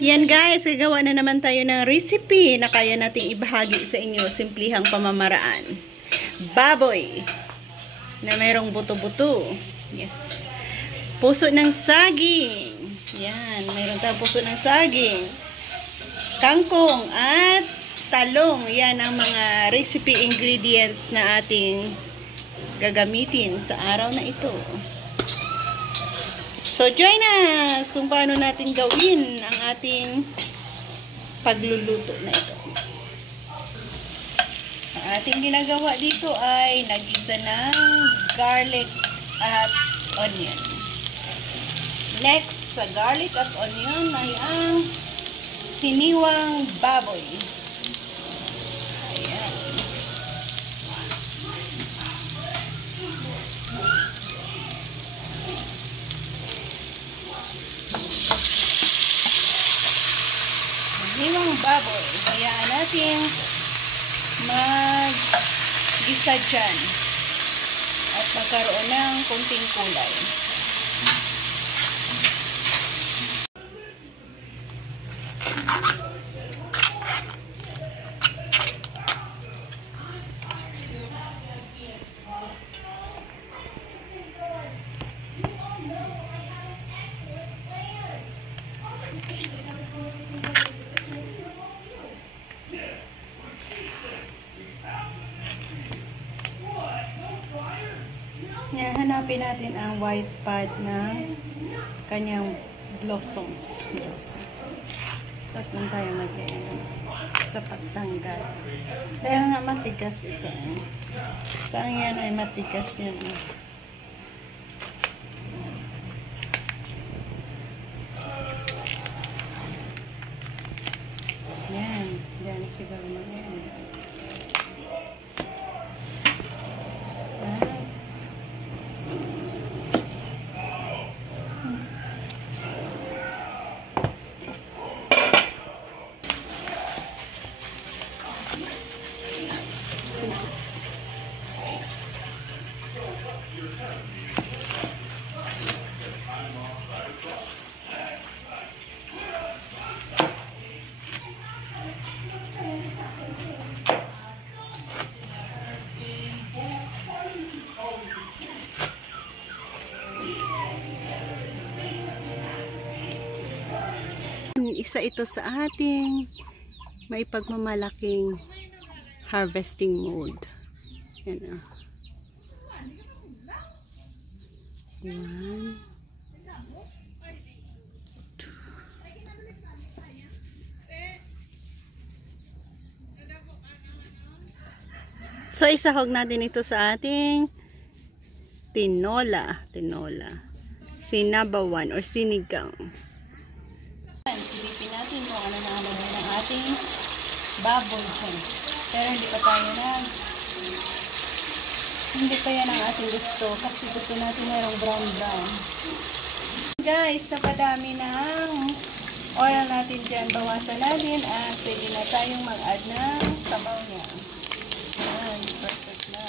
Yan guys, gagawa na naman tayo ng recipe na kaya nating ibahagi sa inyo. Simplihang pamamaraan. Baboy na mayroong buto-buto. Yes. Puso ng saging. Yan, mayroon tayong puso ng saging. Kangkong at talong. Yan ang mga recipe ingredients na ating gagamitin sa araw na ito. So, join us kung paano natin gawin ang ating pagluluto na ito. Ang ating ginagawa dito ay nagisa ng garlic at onion. Next, sa garlic at onion ay ang hiniwang baboy. Ayan. Hiniwang baboy. Hayaan natin mag-gisa dyan at magkaroon ng kunting kulay. Yan, hanapin natin ang white part na kanyang blossoms. Yes. Sat lang tayo mag-iin sa pagtanggal. Dahil nga matigas ito. Saan yan ay matigas yan. Yan. Yan siguro mag-iin. Isa ito sa ating may pagmamalaking harvesting mode. Yan o. One. Two. So, isahog natin ito sa ating tinola. Sinabawan or sinigang. Silipin natin kung ano na halaga ng ating baboy dyan. Pero hindi pa yan ang ating gusto kasi gusto natin mayroong brown. Guys, napadami ng oil natin dyan. Bawasan natin at pwede na tayong mag-add ng sabaw niya. Ayan, perfect na.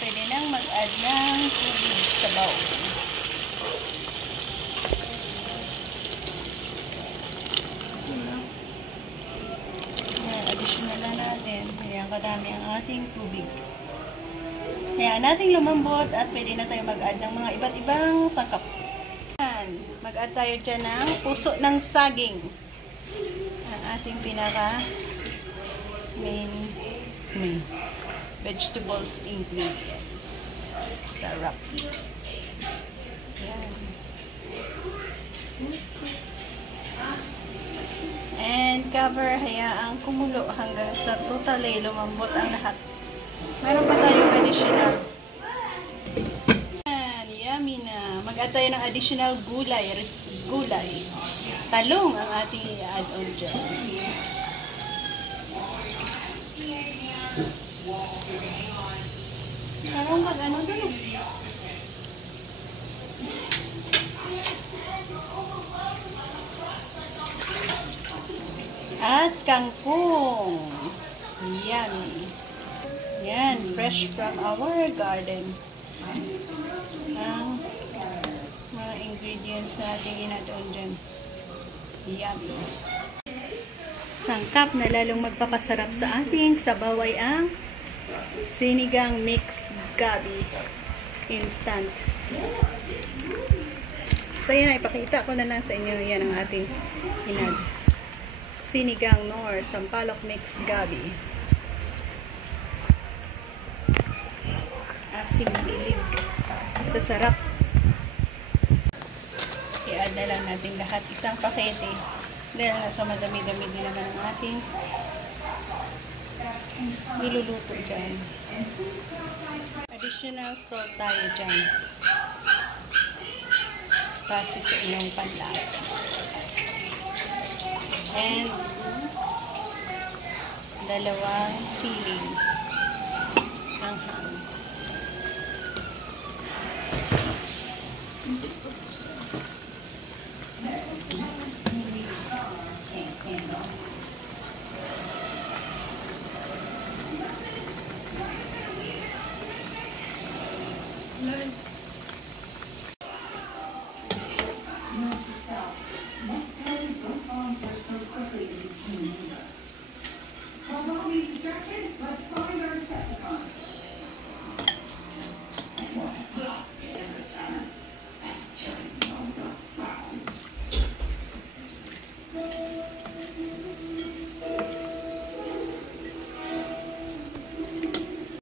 Pwede nang mag-add ng tubig sa sabaw. Additional na natin. Ayan, kadami ang ating tubig. Ayan, nating lumambot at pwede na tayo mag-add ng mga iba't ibang sangkap. Mag-add tayo dyan ng puso ng saging. Ang ating pinaka main vegetables ingredients. Sarap. Ayan. And cover, hayaang kumulo hanggang sa totally lumambot ang lahat. Meron pa tayong additional. Ayan, yummy na. Mag-add tayo ng additional gulay. Talong ang ating i-add on dyan. Parang mag-ano doon. At kangkong. Yummy. Yan, fresh from our garden. Ang mga ingredients natin ginatoon dyan. Yummy. Sangkap na lalong magpapasarap sa ating sabaw ay ang sinigang mix gabi. Instant. So yan, ipakita ko na lang sa inyo. Yan ang ating hinag. Sinigang nor, sampalok mix gabi. Asim gilig. Sasarap. I-add na lang natin lahat. Isang pakete. Dahil nasa madami-dami din naman ang ating niluluto dyan. Additional salt tayo dyan. Base sa inyong panlasa. And dalawang siling. Ang